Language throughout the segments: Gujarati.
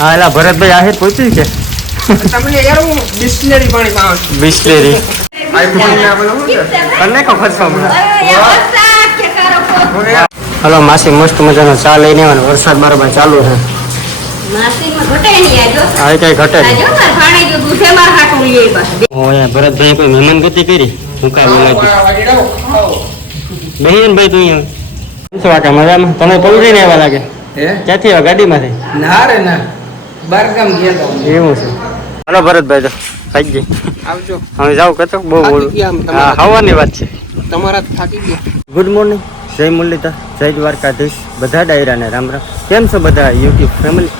હા એલા ભરતભાઈ આહિર પહોંચ્યું કે તમને યાર હું બિસ્લેરી પાણી પાઉં બિસ્લેરી. આઈફોન ને આ બધું શું છે? હલો માસી મસ્ત મજાનો ચા લઈને આવ્યો ને. વરસાદ બરાબર ચાલુ છે. હા એ કઈ ઘટે નહીં. ભરતભાઈ કોઈ મહેમાન ગતિ કરી? હું કાંઈ બોલાવતી મારા વાડી રહો ખાઓ બેહી ને ભાઈ તું અહીંયા. શું વાંકે મજામાં? તમે પહોંચી ને આવવા લાગે ક્યાંથી આવ્યા ગાડીમાંથી? ના રે ના. બારગામ ગયા એવું છે. હલો ભરતભાઈ તો થઈ ગઈ. આવજો. હવે જાવ કહેતો બહુ તમારા. હા હવાની વાત છે. તમારા થાકી ગયા. ગુડ મોર્નિંગ જય મુરલીધર જય દ્વારકાધીશ. બધા ડાયરાને રામ રામ. કેમ છો બધા યુટ્યુબ ફેમિલી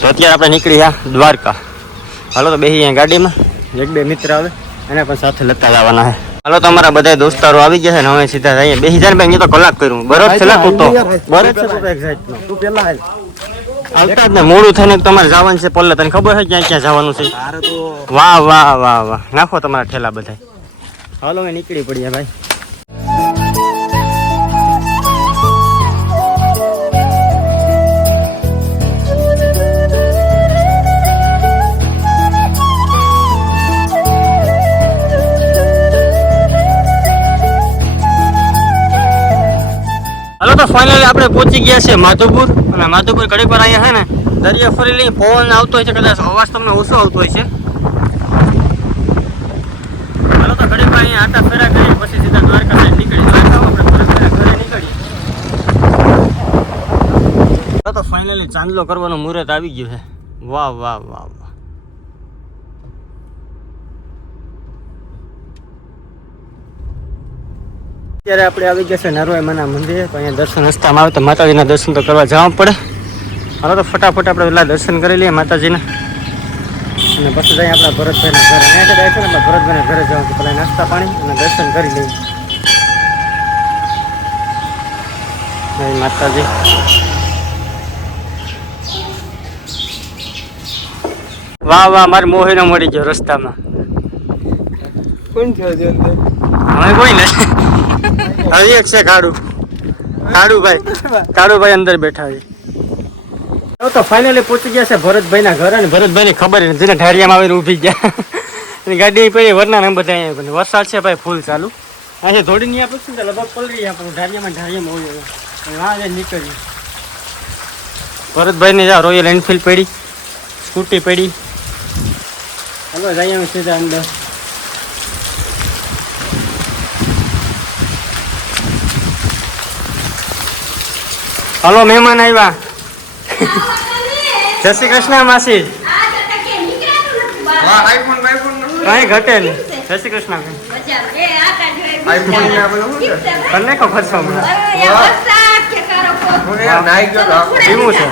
તો અત્યારે આપણે નીકળી ગયા દ્વારકા. હાલો તો બેસી ગાડીમાં. એક બે મિત્ર આવે એને પણ સાથે લતા લાવવાના છે. હાલો તમારા બધા દોસ્તારો આવી ગયા છે ને હવે સીધા અહીંયા બે હજાર બેંક તો કલાક કર્યું. બરોબર છે લા તું બરોબર છે તું પેલા હાલ. આવતા જ ને મોડું થઈને તમારે જવાનું છે પલ્લે. તને ખબર છે ક્યાં ક્યાં જવાનું છે? વાહ વાહ વાહ વાહ. નાખો તમારા ઠેલા બધા હાલો મેં નીકળી પડીએ ભાઈ. ફાઇનલી આપણે પહોંચી ગયા છે માધુપુર. અને માધુપુર ઘડી પર અહીંયા છે ને, દરિયા ફરી લઈ પવન આવતો હોય છે, કદાચ અવાજ તમને ઓછો આવતો હોય છે. ચાલો તો ઘડી પર અહીંયા આટા ફેરા કરી પછી સીધા દ્વારકા સાઈડ નીકળી આપણે તો ફાઇનલી ચાંદલો કરવાનું મુહૂર્ત આવી ગયું છે. વાહ વાહ વાહ વાહ. અત્યારે આપણે આવી ગયા છે નરવાઈમાના મંદિરે તો અહીંયા દર્શન રસ્તામાં આવે તો માતાજીના દર્શન તો કરવા જવા પડે. હાલો તો ફટાફટ આપણે પેલા દર્શન કરી લઈએ માતાજીના. અને પછી જઈએ આપણા ભરતભાઈના ઘરે. અહીંયા જાય છે ને આપણા ભરતભાઈના ઘરે જવાનું તો પેલા નાસ્તા પાણી અને દર્શન કરી લઈએ. માતાજી. વાહ વાહ મારે મોહીનો મળી ગયો રસ્તામાં. કોણ થયો હવે કોઈ ને. હવે એક છે કાળુ કાળુભાઈ કાળુભાઈ અંદર બેઠા છે. તો ફાઇનલી પહોંચી ગયા છે ભરતભાઈના ઘરે અને ભરતભાઈને ખબર નથી જેને ઢારિયામાં આવીને ઊભી ગયા. એની ગાડી પડી વરના નંબર અહીંયા વરસાદ છે ભાઈ ફૂલ ચાલુ. આજે ધોડી નહીં શું છે લગભગ પલરી આપણે ઢારિયામાં ઢારિયામાં હોય અને વાં જઈને નીકળી. ભરતભાઈને જા રોયલ એન્ફિલ્ડ પડી, સ્કૂટી પડી. હલો, જઈએ સીધા અંદર. હલો મહેમાન આવ્યા. જય શ્રી કૃષ્ણ માસી. વાહ આઈફોન આઈફોન કઈ ઘટે નહીં. જય શ્રી કૃષ્ણ બંને. કો આખો કેવું છે.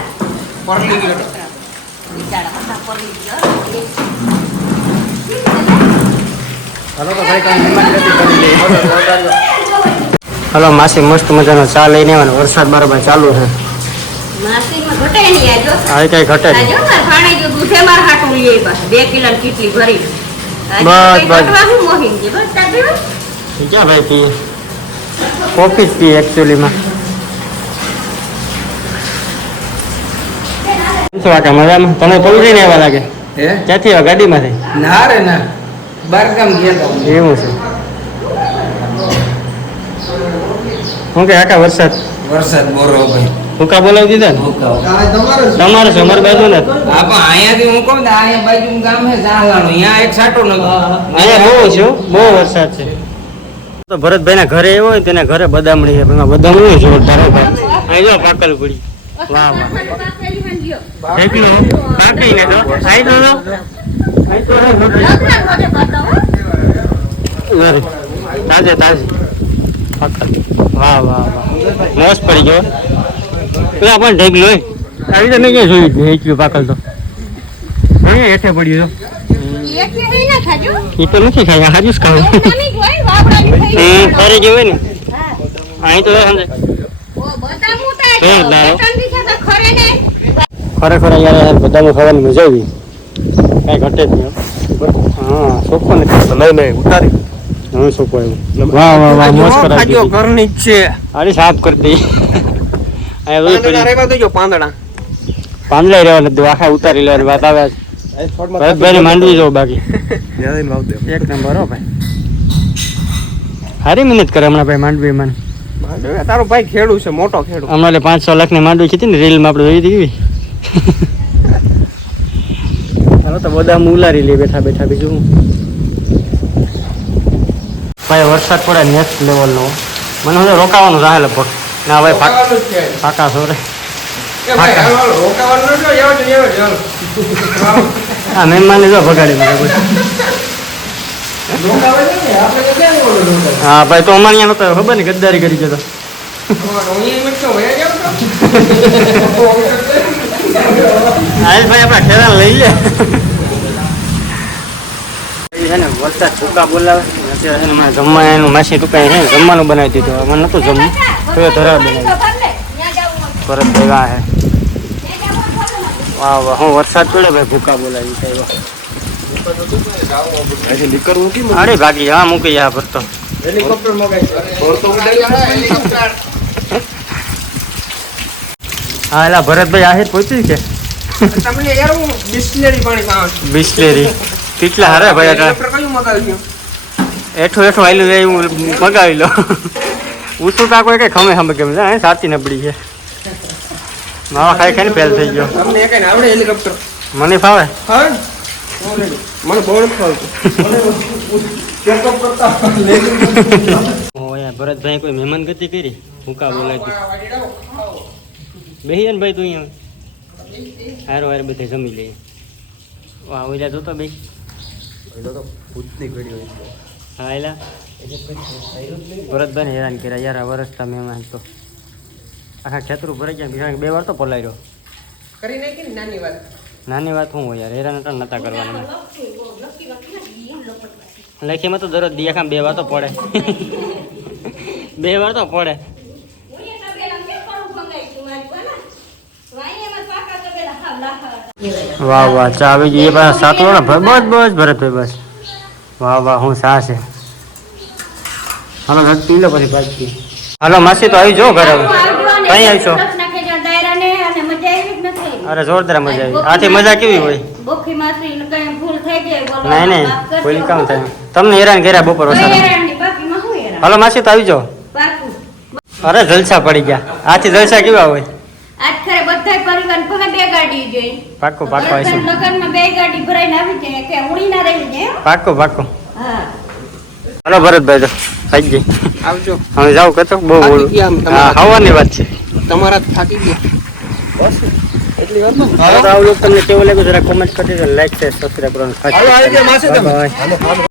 હલો તો ભાઈ કઈ મહેમાન કરી. હલો માસી મસ્ત મજાનો ચા લઈને આવ્યા વરસાદ વરસાદ બરાબર ચાલુ છે. હા કઈ ઘટે ક્યાં ભાઈ પીએ? કોફી જ પીએ એકચ્યુઅલીમાં શું મજામાં? તમે પહોંચી ને આવવા લાગે? ક્યાંથી ગાડીમાંથી? ના રે ના. બારગામ ગયા એવું છે. હું કે આખા વરસાદ? વરસાદ બોરો ભાઈ. ભૂકા બોલાવી દીધા ને? તમારે છે અમારી બાજુ ને હા પણ અહીંયાથી હું કહું ને અહીંયા બાજુ ગામ છે જાહલાનું અહીંયા એક સાટો નતો અહીંયા બહુ છે બહુ વરસાદ છે. તો ભરતભાઈ ના ઘરે એવો હોય તેના ઘરે બદામણી છે. પણ એમાં બદામણી જોરદાર અહીં જો પાકલ પડી વાહ વાહ. એકલો પાકી ને તો? આઈ તો જો. આઈ તો મોટી. તાજે. પાકલ. વાહ વાહ વાહ. મસ્ત પડી ગયો. પેલા પણ ઢેક હોય આવી તો મેં ક્યાં જોયું હતું હેચ્યું પાકલ તો. અહીંયા હેઠે પડ્યું તો એ તો નથી ખાય હાજુ જ ખાવું ફરી ગયું હોય ને. અહીં તો સમજે ખરેખર યાર બધાનું ખાવાની મજા આવી. કાંઈ ઘટે જ નહીં હા. સોખો નથી. નહીં નહીં ઉતારી. હવે સોખો આવ્યો વાહ વાહ વાહ મોજ કરાવી દીધી. ઘરની જ છે. આડી સાફ કરી દઈ. અહીંયા બધું પાંદડા રેવા દેજો પાંદડા પાંદડા આખા ઉતારી લેવાની વાત આવે ભરતભાઈ માંડવી જો બાકી. એક નંબર હો ભાઈ. સારી મહેનત કરે હમણાં ભાઈ માંડવી માં તારો ભાઈ ખેડૂ છે મોટો ખેડૂ હમણાં પાંચ છ લાખની માંડવી છે ને રીલમાં આપણે જોઈ દીધી. હાલો તો બધા ઉલારી લે બેઠા બેઠા બીજું? ભાઈ વરસાદ પડે નેક્સ્ટ લેવલનો મને હવે રોકાવાનું છે લગભગ ના ભાઈ પાકા છે. હાલો, હાલો, હાલો. હા મહેમાન જો ભગાડી મૂકે કોઈ. રોકાવાનું જ ને, આપણે તો ક્યાં બોલો રોકાવાનું? હા ભાઈ તો અમારે અહીંયા નતો ખબર ને ગદ્દારી કરી ગયો તો અમારે અહીંયા એમ જ તો હોય જ એમ તો. હા ભાઈ આપણા ખેરાને લઈ લે છે ને વરસાદ ભૂકા બોલાવે અત્યારે છે ને મને જમવા એનું માસી ટુકાઈ છે ને જમવાનું બનાવી દીધું. મને નતું જમવું. તો એ ધરા બનાવી પરત ભેગા હે વાહ વાહ હું વરસાદ પડ્યો ભાઈ ભૂકા બોલાવી કઈ અરે ભાગી હા મૂકી જા પર તો. હેલિકોપ્ટર મગાવી. છે. ઘોડ તો ઉડાડી જાય, હેલિકોપ્ટર. હા એલા ભરતભાઈ આહિર પહોંચી છે? તમને યાર હું બિસ્લેરી પાણી પાઉં છું. બિસ્લેરી. કેટલા હારે ભાઈ હેલિકોપ્ટર કયું મગાવ્યું? એઠું એઠો આવેલું એ હું મગાવી લો ઊંચું કાકો કઈ ખમે ખમે કેમ છે સાચી નબળી છે. માવા ખાઈ ખાઈને ફેલ થઈ ગયો. તમને એ કઈ આવડે હેલિકોપ્ટર મને ફાવે. મને બહુ ફાવતું. ભરતભાઈ કોઈ મહેમાન ગતિ કરી? ભૂકા બોલાવી બેહી ને ભાઈ તું અહીંયા. હારો હારે બધે જમી લઈએ. વાહ ઓલા જોતો બે હા એલા. ભરતભાઈને હેરાન કર્યા. યાર આ વરસતા મહેમાન તો. આખા ખેતરું ભરાઈ ગયા. બિચારા બે વાર તો કરી નાખી નાની વાત. નાની વાત શું હોય યાર? હેરાન હતા નતા કરવાના લખીમાં તો દરરોજ દિયા બે વાર તો પડે. બે વાર તો પડે. વાહ વાહ ચા આવી ગઈ. એ પાછા સાતલો ને? બસ બસ ભરતભાઈ બસ. વાહ વાહ હું સા છે. હાલો રસ પી લો પછી પાછી. હાલો માસી તો આવી જો ઘરે કઈ આવીશો અરે જોરદાર મજા આવી. આથી મજા કેવી હોય? નહીં નહીં કોઈ કામ થાય. તમને હેરાન ઘેરા બપોર વસાડા? હાલો માસી તો આવી જાઓ અરે જલસા પડી ગયા. આથી જલસા કેવા હોય? પરિવાર ભલે બે ગાડી જોઈ પાક્કું પાક્કું આવીશું. લગનમાં બે ગાડી ભરાઈને આવી જાય કે ઉડી ના રહી જાય હો. પાક્કું પાક્કું. હા. હાલો ભરતભાઈ તો થઈ ગઈ. આવજો. હવે જાવ કહેતો બહુ. હા હવાની વાત છે. તમારા થાકી ગયા. બસ એટલી વાત ને હવે તો આ vlog તમને કેવું લાગ્યું જરા કોમેન્ટ કરી દેજો લાઈક શેર સબસ્ક્રાઇબ કરવાનું હાલો, આવી ગયા માસી તમે. Bye bye.